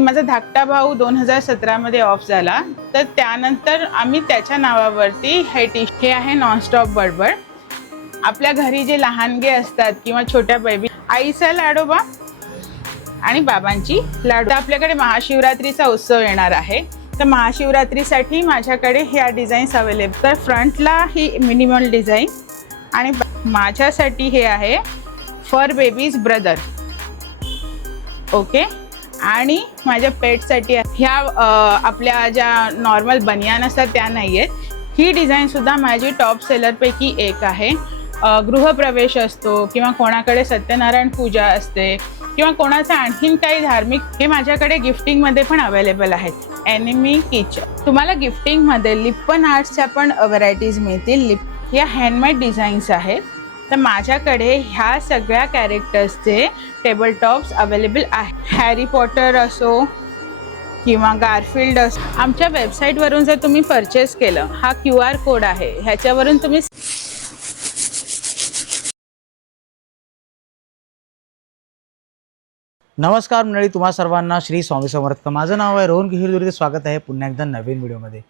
माझा धाकटा भाऊ दोन हजार सतरामध्ये ऑफ झाला. तर त्यानंतर आम्ही त्याच्या नावावरती हे टी हे आहे नॉनस्टॉप बडबड. आपल्या घरी जे लहानगे असतात किंवा छोट्या बेबी आईचा लाडोबा आणि बाबांची लाडू. आपल्याकडे महाशिवरात्रीचा उत्सव येणार आहे. तर महाशिवरात्रीसाठी माझ्याकडे ह्या डिझाईन्स अवेलेबल तर फ्रंटला ही मिनिमल डिझाईन आणि माझ्यासाठी हे आहे फॉर बेबीज ब्रदर ओके आणि माझ्या पेटसाठी ह्या आपल्या ज्या नॉर्मल बनियान असतात त्या नाही आहेत ही डिझाईनसुद्धा माझी टॉप सेलरपैकी एक आहे. गृहप्रवेश असतो किंवा कोणाकडे सत्यनारायण पूजा असते किंवा कोणाचं आणखीन काही धार्मिक हे माझ्याकडे गिफ्टिंगमध्ये पण अवेलेबल आहेत. एनिमी किचन तुम्हाला गिफ्टिंगमध्ये लिप्पन आर्ट्सच्या पण व्हरायटीज मिळतील. लिप या हँडमेड डिझाईन्स आहेत. तर माझ्याकडे ह्या सगळ्या कॅरेक्टर्सचे टेबल टॉप्स अवेलेबल आहे हॅरी पॉटर असो किंवा गारफिल्ड असो आमच्या वेबसाईटवरून जर तुम्ही परचेस केलं हा क्यू आर कोड आहे. ह्याच्यावरून तुम्ही नमस्कार मंडळी तुम्हा सर्वांना श्री स्वामी समर्थ. माझं नाव आहे रोहन किशोर दुर्गे. स्वागत आहे पुन्हा एकदा नवीन व्हिडिओमध्ये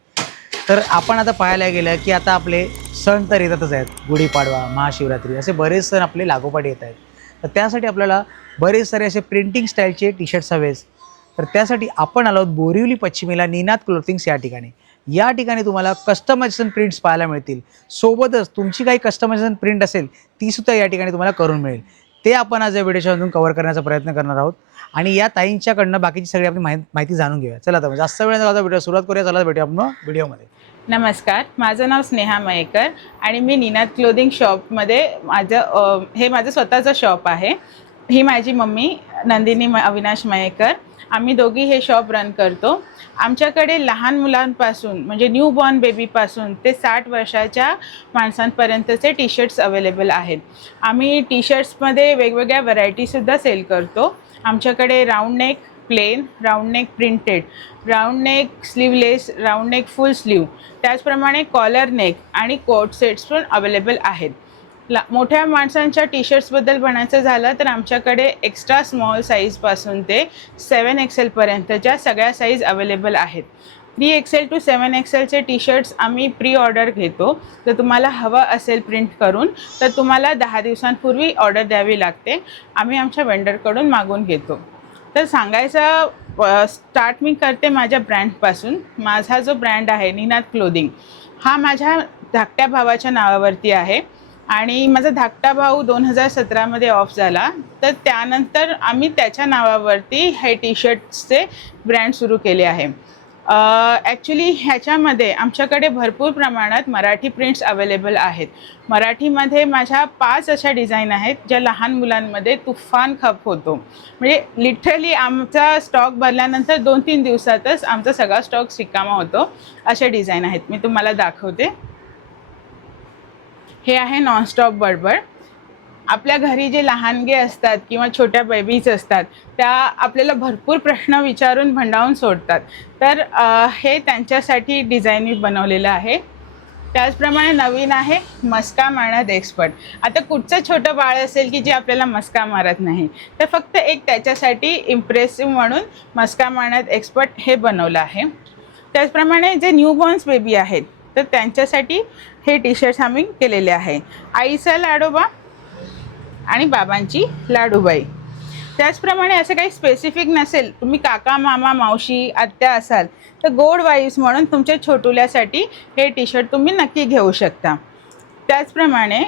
तर आपण आता पाहायला गेलं की आता आपले सण तर येतातच आहेत. गुढीपाडवा महाशिवरात्री असे बरेच सण आपले लागोपाठ येत आहेत. तर त्यासाठी आपल्याला बरेच सारे असे प्रिंटिंग स्टाईलचे टी शर्ट्स हवेच तर त्यासाठी आपण आलो आहोत बोरिवली पश्चिमेला निनाद क्लोथिंग्स या ठिकाणी. या ठिकाणी तुम्हाला कस्टमायझेशन प्रिंट्स पाहायला मिळतील. सोबतच तुमची काही कस्टमायझेशन प्रिंट असेल तीसुद्धा या ठिकाणी तुम्हाला करून मिळेल. ते आपण आज या व्हिडिओच्यामधून कव्हर करण्याचा प्रयत्न करणार आहोत. आणि या ताईंच्याकडनं बाकीची सगळी आपली माहिती माहिती जाणून घेऊया. चला तर जास्त वेळ झाला व्हिडिओ सुरुवात करूया. चला भेटूया आपण व्हिडिओमध्ये नमस्कार माझं नाव स्नेहा मयेकर आणि मी निनाद क्लोदिंग शॉपमध्ये माझं हे माझं स्वतःचं शॉप आहे. ही माझी मम्मी नंदिनी म अविनाश मयेकर. आम्ही दोघी हे शॉप रन करतो. आमच्याकडे लहान मुलांपासून म्हणजे न्यू बॉर्न बेबीपासून ते साठ वर्षाच्या माणसांपर्यंतचे टी शर्ट्स अवेलेबल आहेत. आम्ही टी शर्ट्समध्ये वेगवेगळ्या व्हरायटीसुद्धा सेल करतो. आमच्याकडे round neck plain round neck printed round neck sleeveless round neck full sleeve त्याचप्रमाणे कॉलर नेक आणि कोट सेट्स पण अवेलेबल आहेत. ला मोठ्या माणसांच्या टी शर्ट्सबद्दल म्हणायचं झालं तर आमच्याकडे एक्स्ट्रा स्मॉल साईजपासून ते सेवन एक्सेलपर्यंतच्या सगळ्या साईज अवेलेबल आहेत. थ्री एक्सेल टू सेवन एक्सेलचे टी शर्ट्स आम्ही प्री ऑर्डर घेतो. जर तुम्हाला हवं असेल प्रिंट करून तर तुम्हाला दहा दिवसांपूर्वी ऑर्डर द्यावी लागते. आम्ही आमच्या वेंडरकडून मागून घेतो. तर सांगायचं स्टार्ट मी करते माझ्या ब्रँडपासून माझा जो ब्रँड आहे निनाद क्लोदिंग हा माझ्या धाकट्या भावाच्या नावावरती आहे. आणि माझा धाकटा भाऊ दोन हजार सतरामध्ये ऑफ झाला. तर त्यानंतर आम्ही त्याच्या नावावरती हे टी शर्ट्सचे ब्रँड सुरू केले आहे. ॲक्च्युली ह्याच्यामध्ये आमच्याकडे भरपूर प्रमाणात मराठी प्रिंट्स अवेलेबल आहेत. मराठीमध्ये माझ्या पाच अशा डिझाईन आहेत ज्या लहान मुलांमध्ये तुफान खप होतो. म्हणजे लिटरली आमचा स्टॉक भरल्यानंतर दोन तीन दिवसातच आमचा सगळा स्टॉक रिकामा होतो अशा डिझाईन आहेत. मी तुम्हाला दाखवते. हे आहे नॉनस्टॉप बडबड. आपल्या घरी जे लहानगे असतात किंवा छोट्या बेबीज असतात त्या आपल्याला भरपूर प्रश्न विचारून भंडावून सोडतात. तर हे त्यांच्यासाठी डिझाईन मी बनवलेलं आहे. त्याचप्रमाणे नवीन आहे मस्का मारण्यात एक्सपर्ट आता कुठचं छोटं बाळ असेल की जे आपल्याला मस्का मारत नाही तर फक्त एक त्याच्यासाठी इम्प्रेसिव्ह म्हणून मस्का मारण्यात एक्सपर्ट हे बनवलं आहे. त्याचप्रमाणे जे न्यूबॉर्न्स बेबी आहेत तर त्यांच्यासाठी हे टी शर्ट्स आम्ही केलेले आहे. आईचा लाडोबा आणि बाबांची लाडूबाई. त्याचप्रमाणे असं काही स्पेसिफिक नसेल तुम्ही काका मामा मावशी आत्या असाल तर गोड वाईस म्हणून तुमच्या छोटुल्यासाठी हे टी शर्ट तुम्ही नक्की घेऊ शकता. त्याचप्रमाणे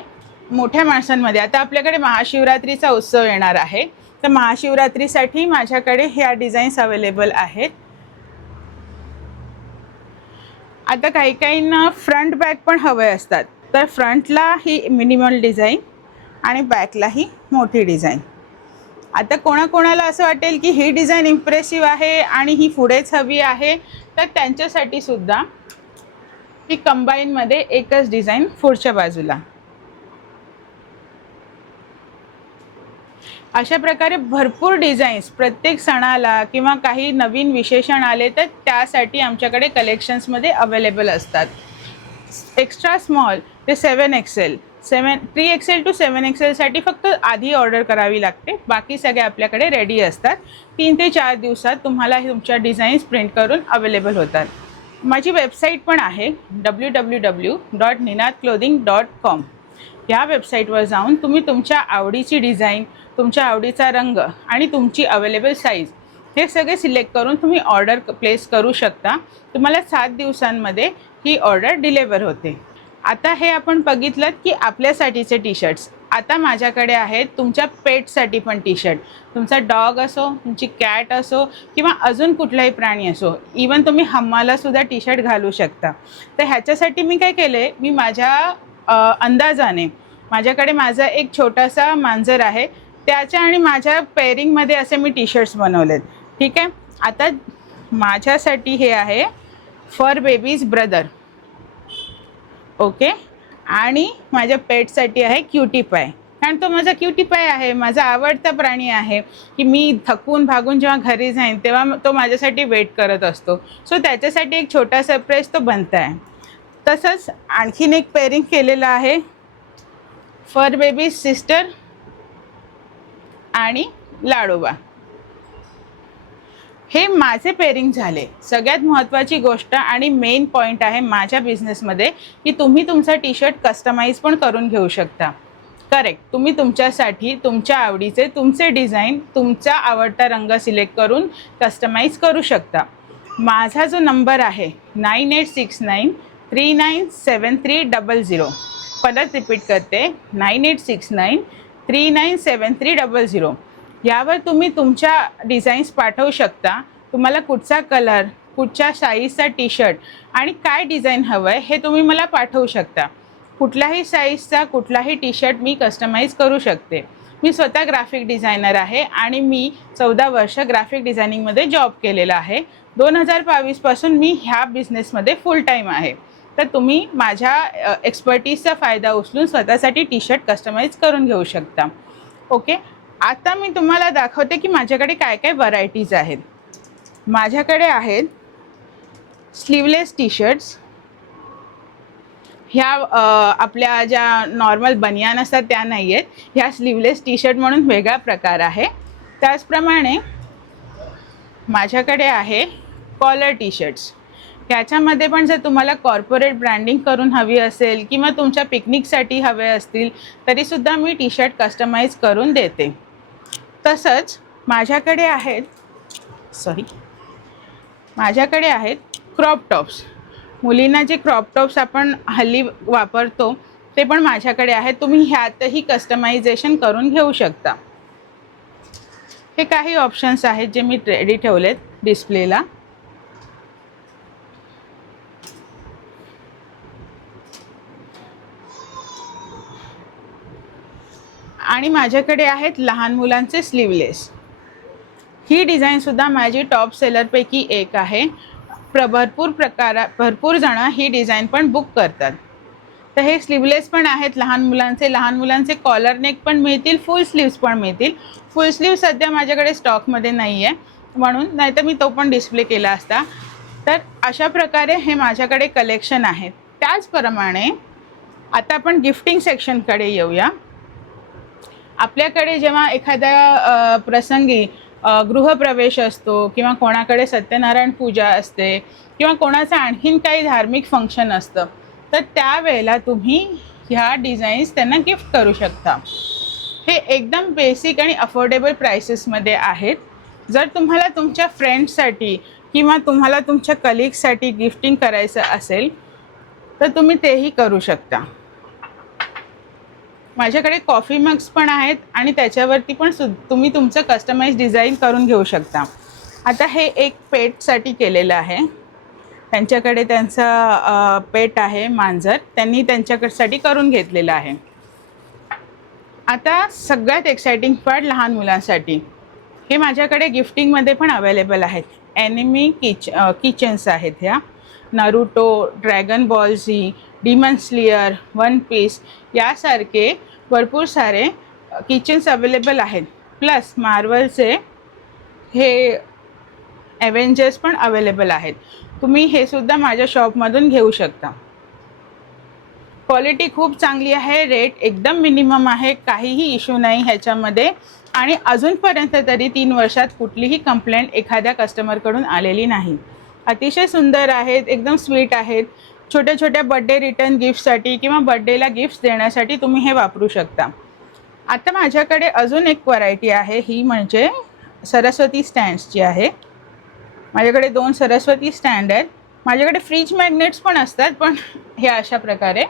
मोठ्या माणसांमध्ये आता आपल्याकडे महाशिवरात्रीचा उत्सव येणार आहे तर महाशिवरात्रीसाठी माझ्याकडे ह्या डिझाईन्स अवेलेबल आहेत. आता काही काहींना फ्रंट बॅग पण हवे असतात तर फ्रंटला ही मिनिमल डिझाईन आणि बॅकला ही मोठी डिझाईन. आता कोणाकोणाला असं वाटेल की ही डिझाईन इम्प्रेसिव्ह आहे आणि ही पुढेच हवी आहे तर त्यांच्यासाठी सुद्धा ही कंबाईनमध्ये एकच डिझाईन पुढच्या बाजूला. अशा प्रकारे भरपूर डिझाईन्स प्रत्येक सणाला किंवा काही नवीन विशेषण आले तर त्यासाठी आमच्याकडे कलेक्शन्समध्ये अवेलेबल असतात. एक्स्ट्रा स्मॉल ते seven XL seven three XL to seven एक्सेलसाठी फक्त आधी ऑर्डर करावी लागते. बाकी सगळे आपल्याकडे रेडी असतात. तीन ते चार दिवसात तुम्हाला हे तुमच्या डिझाईन्स प्रिंट करून अवेलेबल होतात. माझी वेबसाईट पण आहे W W W dot Ninad clothing dot com या वेबसाईटवर जाऊन तुम्ही तुमच्या आवडीची डिझाईन तुमच्या आवडीचा रंग आणि तुमची अवेलेबल साईज हे सगळे सिलेक्ट करून तुम्ही ऑर्डर प्लेस करू शकता. तुम्हाला सात दिवसांमध्ये ही ऑर्डर डिलेवर होते. आता हे आपण बघितलं की आपल्यासाठीचे टी शर्ट्स आता माझ्याकडे आहेत तुमच्या पेटसाठी पण टी शर्ट तुमचा डॉग असो तुमची कॅट असो किंवा अजून कुठलाही प्राणी असो इवन तुम्ही हम्मालासुद्धा टी शर्ट घालू शकता. तर ह्याच्यासाठी मी काय केलं आहे मी माझ्या अंदाजाने माझ्याकडे माझा एक छोटासा मांजर आहे. त्याच्या आणि माझ्या पेअरिंगमध्ये असे मी टी शर्ट्स बनवलेत. ठीक आहे? आता माझ्यासाठी हे आहे फॉर बेबीज ब्रदर. ओके? आणि माझ्या पेटसाठी आहे क्युटी पाय. कारण तो माझा क्युटी पाय आहे माझा आवडता प्राणी आहे की मी थकून भागून जेव्हा घरी जाईन तेव्हा तो माझ्यासाठी वेट करत असतो. सो त्याच्यासाठी एक छोटा सरप्राईज तो बनत आहे. तसंच आणखीन एक पेअरिंग केलेलं आहे. फर बेबी सिस्टर आणि लाडोबा. हे माझे पेरिंग झाले. सगळ्यात महत्त्वाची गोष्ट आणि मेन पॉईंट आहे माझ्या बिझनेसमध्ये की तुम्ही तुमचा टी शर्ट कस्टमाइज पण करून घेऊ शकता. करेक्ट तुम्ही तुमच्यासाठी तुमच्या आवडीचे तुमचे डिझाईन तुमचा आवडता रंग सिलेक्ट करून कस्टमाइज करू शकता. माझा जो नंबर आहे nine eight six nine three nine seven three double zero परत रिपीट करते nine eight six nine three nine seven three double zero यावर तुम्ही तुमच्या डिझाईन्स पाठवू शकता. तुम्हाला कुठचा कलर कुठच्या साईजचा टी शर्ट आणि काय डिझाईन हवं आहे हे तुम्ही मला पाठवू शकता. कुठल्याही साईजचा कुठलाही टी शर्ट मी कस्टमाइज करू शकते. मी स्वतः ग्राफिक डिझायनर आहे आणि मी चौदा वर्ष ग्राफिक डिझायनिंगमध्ये जॉब केलेला आहे. दोन हजार बावीसपासून मी ह्या बिझनेसमध्ये फुल टाईम आहे. तर तुम्ही माझ्या एक्सपर्टीजचा फायदा उचलून स्वतःसाठी टी शर्ट कस्टमाइज करून घेऊ शकता. ओके आता मी तुम्हाला दाखवते की माझ्याकडे काय काय व्हरायटीज आहेत. माझ्याकडे आहेत स्लीवलेस टी शर्ट्स ह्या आपल्या ज्या नॉर्मल बनियान असतात त्या नाही आहेत ह्या स्लीवलेस टी शर्ट म्हणून वेगळा प्रकार आहे. त्याचप्रमाणे माझ्याकडे आहे कॉलर टी शर्ट्स याच्यामध्ये पण जर तुम्हाला कॉर्पोरेट ब्रँडिंग करून हवी असेल किंवा तुमच्या पिकनिकसाठी हवे असतील तरीसुद्धा मी टी शर्ट कस्टमाइज करून देते. तसंच माझ्याकडे आहेत सॉरी माझ्याकडे आहेत क्रॉप टॉप्स मुलींना जे क्रॉप टॉप्स आपण हल्ली वापरतो ते पण माझ्याकडे आहेत. तुम्ही ह्यातही कस्टमायझेशन करून घेऊ शकता. हे काही ऑप्शन्स आहेत जे मी रेडी ठेवलेत डिस्प्लेला आणि माझ्याकडे आहेत लहान मुलांचे स्लीवलेस ही डिझाईनसुद्धा माझी टॉप सेलरपैकी एक आहे. प्र भरपूर प्रकारा भरपूर जणं ही डिझाईन पण बुक करतात. तर हे स्लीवलेस पण आहेत लहान मुलांचे. लहान मुलांचे कॉलर नेक पण मिळतील फुल स्लीव्स पण मिळतील. फुल स्लीव सध्या माझ्याकडे स्टॉकमध्ये नाही आहे म्हणून नाहीतर मी तो पण डिस्प्ले केला असता. तर अशा प्रकारे हे माझ्याकडे कलेक्शन आहे त्याचप्रमाणे आता आपण गिफ्टिंग सेक्शनकडे येऊया. आपल्याकडे जेव्हा एखाद्या प्रसंगी गृहप्रवेश असतो किंवा कोणाकडे सत्यनारायण पूजा असते किंवा कोणाचं आणखीन काही धार्मिक फंक्शन असतं तर त्यावेळेला तुम्ही ह्या डिझाईन्स त्यांना गिफ्ट करू शकता. हे एकदम बेसिक आणि अफोर्डेबल प्राइसेसमध्ये आहेत. जर तुम्हाला तुमच्या फ्रेंड्ससाठी किंवा तुम्हाला तुमच्या कलिग्ससाठी गिफ्टिंग करायचं असेल तर तुम्ही तेही करू शकता. माझ्याकडे कॉफी मग्स पण आहेत आणि त्याच्यावरती पण सु तुम्ही तुमचं कस्टमाइज डिझाईन करून घेऊ शकता. आता हे एक पेटसाठी केलेलं आहे. त्यांच्याकडे त्यांचं पेट आहे मांजर. त्यांनी त्यांच्याकडसाठी करून घेतलेलं आहे. आता सगळ्यात एक्सायटिंग पार्ट लहान मुलांसाठी. हे माझ्याकडे गिफ्टिंगमध्ये पण अवेलेबल आहेत. ॲनिमी किच किचन्स आहेत ह्या. Naruto Dragon Ball Z Demon Slayer One Piece यासारखे भरपूर सारे किचन्स अवेलेबल आहेत. प्लस मार्वलचे हे ॲव्हेंजर्स पण अवेलेबल आहेत. तुम्ही हे सुद्धा माझ्या शॉपमधून घेऊ शकता. क्वालिटी खूप चांगली आहे रेट एकदम मिनिमम आहे काहीही इश्यू नाही ह्याच्यामध्ये. आणि अजूनपर्यंत तरी तीन वर्षात कुठलीही कंप्लेंट एखाद्या कस्टमरकडून आलेली नाही. अतिशय सुंदर आहेत एकदम स्वीट आहेत. छोट्या छोट्या बड्डे रिटर्न गिफ्टसाठी किंवा बड्डेला गिफ्ट्स देण्यासाठी तुम्ही हे वापरू शकता. आता माझ्याकडे अजून एक व्हरायटी आहे. ही म्हणजे सरस्वती स्टँड्सची आहे. माझ्याकडे दोन सरस्वती स्टँड आहेत. माझ्याकडे फ्रीज मॅग्नेट्स पण असतात पण हे अशा प्रकारे.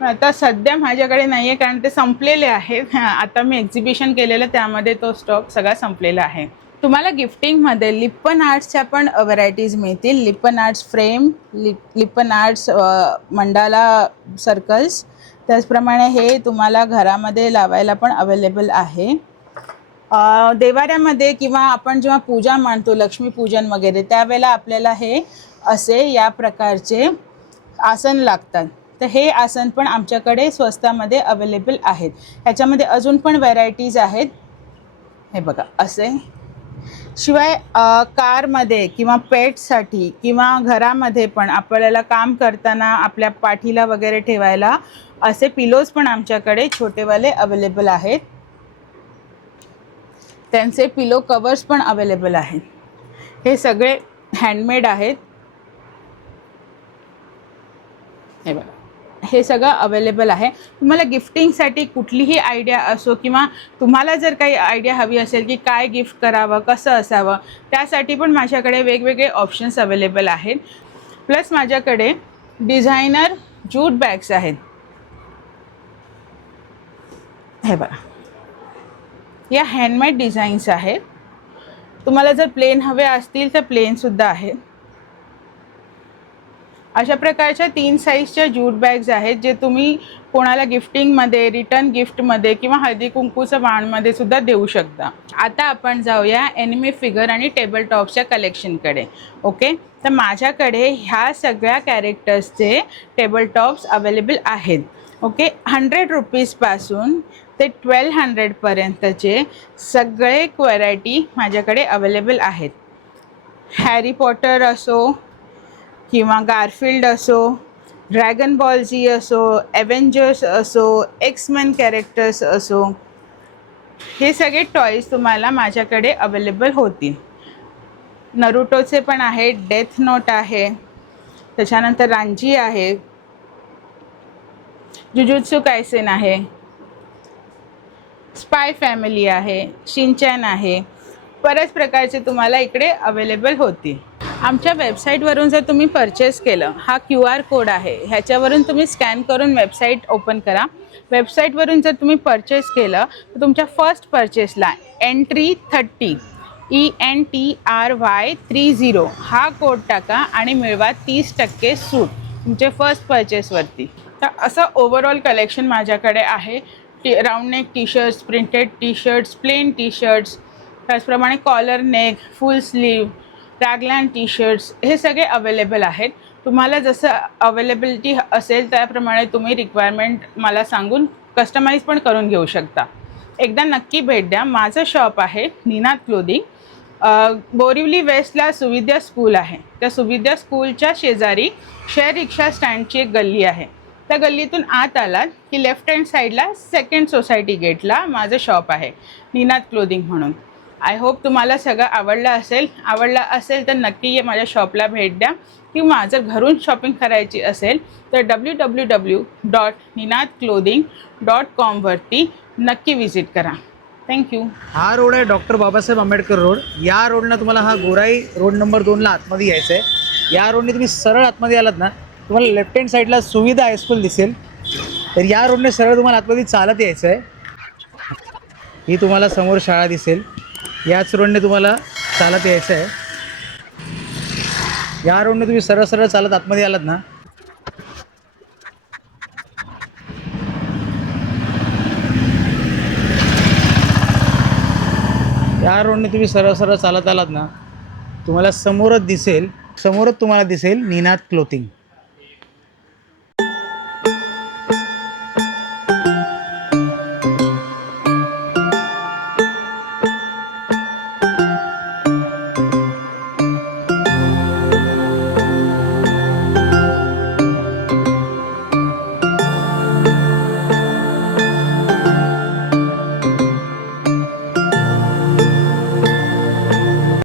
आता सध्या माझ्याकडे नाही आहे कारण ते संपलेले आहेत. हां, आता मी एक्झिबिशन केलेलं त्यामध्ये तो स्टॉक सगळा संपलेला आहे. तुम्हाला गिफ्टिंगमध्ये लिप्पन आर्ट्सच्या पण व्हरायटीज मिळतील. लिप्पन आर्ट्स फ्रेम लिप लिप्पन आर्ट्स मंडाला सर्कल्स त्याचप्रमाणे हे तुम्हाला घरामध्ये लावायला पण अवेलेबल आहे. देवाऱ्यामध्ये किंवा आपण जेव्हा पूजा मांडतो लक्ष्मीपूजन वगैरे त्यावेळेला आपल्याला हे असे या प्रकारचे आसन लागतात. तर हे आसन पण आमच्याकडे स्वस्तामध्ये अवेलेबल आहेत. ह्याच्यामध्ये अजून पण व्हरायटीज आहेत. हे बघा असे. शिवाय कारमध्ये किंवा पेटसाठी किंवा घरामध्ये पण आपल्याला काम करताना आपल्या पाठीला वगैरे ठेवायला असे पिलोज पण आमच्याकडे छोटेवाले अवेलेबल आहेत. त्यांचे पिलो कवर्स पण अवेलेबल आहेत. हे सगळे हँडमेड आहेत. हे बघा. हे सगळं अवेलेबल आहे. तुम्हाला गिफ्टिंगसाठी कुठलीही आयडिया असो किंवा तुम्हाला जर काही आयडिया हवी असेल की काय गिफ्ट करावं कसं असावं त्यासाठी पण माझ्याकडे वेगवेगळे ऑप्शन्स अवेलेबल आहेत. प्लस माझ्याकडे डिझायनर जूट बॅग्स आहेत. हे बघा. या हँडमेड डिझाईन्स आहेत. तुम्हाला जर प्लेन हवे असतील तर प्लेनसुद्धा आहेत. अशा प्रकारच्या तीन साईजच्या ज्यूट बॅग्स आहेत जे तुम्ही कोणाला गिफ्टिंगमध्ये रिटर्न गिफ्टमध्ये किंवा हळदी कुंकूचं वाणमध्ये सुद्धा देऊ शकता. आता आपण जाऊया एनिमी फिगर आणि टेबल टॉपच्या कलेक्शनकडे ओके तर माझ्याकडे ह्या सगळ्या कॅरेक्टर्सचे टेबल टॉप्स अवेलेबल आहेत. ओके हंड्रेड रुपीजपासून ते ट्वेल्व हंड्रेडपर्यंतचे सगळे व्हरायटी माझ्याकडे अवेलेबल आहेत. हॅरी पॉटर असो किंवा गारफिल्ड असो ड्रॅगन बॉल जी असो ॲव्हेंजर्स असो एक्समॅन कॅरेक्टर्स असो हे सगळे टॉईज तुम्हाला माझ्याकडे अवेलेबल होतील. नरुटोचे पण आहे डेथ नोट आहे त्याच्यानंतर रांजी आहे जुजुत्सू कायसेन आहे स्पाय फॅमिली आहे शिनचॅन आहे बऱ्याच प्रकारचे तुम्हाला इकडे अवेलेबल होतील. आमच्या वेबसाईटवरून जर तुम्ही परचेस केलं हा क्यू आर कोड आहे. ह्याच्यावरून तुम्ही स्कॅन करून वेबसाईट ओपन करा. वेबसाईटवरून जर तुम्ही परचेस केलं तर तुमच्या first परचेसला entry thirty E N T R Y three zero हा कोड टाका आणि मिळवा तीस टक्के सूट तुमच्या फर्स्ट परचेसवरती तर असं ओव्हरऑल कलेक्शन माझ्याकडे आहे. T round neck T shirts printed T shirts plain T shirts त्याचप्रमाणे collar neck full sleeve raglan T shirts हे सगळे अवेलेबल आहेत. तुम्हाला जसं अवेलेबिलिटी असेल त्याप्रमाणे तुम्ही रिक्वायरमेंट मला सांगून कस्टमाइज पण करून घेऊ शकता. एकदा नक्की भेट द्या. माझं शॉप आहे निनाद क्लोदिंग बोरिवली वेस्टला सुविद्या स्कूल आहे. त्या सुविद्या स्कूलच्या शेजारी शेअर रिक्षा स्टँडची एक गल्ली आहे. त्या गल्लीतून आत आलात की लेफ्ट हँड साईडला सेकंड सोसायटी गेटला माझं शॉप आहे. निनाद क्लोदिंग म्हणून. आय होप तुम्हाला सगळं आवडलं असेल. आवडलं असेल तर नक्की ये माझ्या शॉपला भेट द्या. किंवा जर घरून शॉपिंग करायची असेल तर W W W dot Ninad clothing dot कॉमवरती नक्की व्हिजिट करा. थँक्यू हा रोड आहे डॉक्टर बाबासाहेब आंबेडकर रोड. या रोडनं तुम्हाला हा गोराई रोड नंबर दोनला आतमध्ये यायचं आहे या रोडने तुम्ही सरळ आतमध्ये आलात ना तुम्हाला लेफ्ट हँड साईडला सुविधा हायस्कूल दिसेल. तर या रोडने सरळ तुम्हाला आतमध्ये चालत यायचं आहे ही तुम्हाला समोर शाळा दिसेल. याच रोडने तुम्हाला चालत यायचं आहे. या रोडने तुम्ही सरळ सरळ चालत आतमध्ये आलात ना. या रोडने तुम्ही सरळ सरळ चालत आलात ना तुम्हाला समोरच दिसेल समोरच तुम्हाला दिसेल निनाद क्लोथिंग.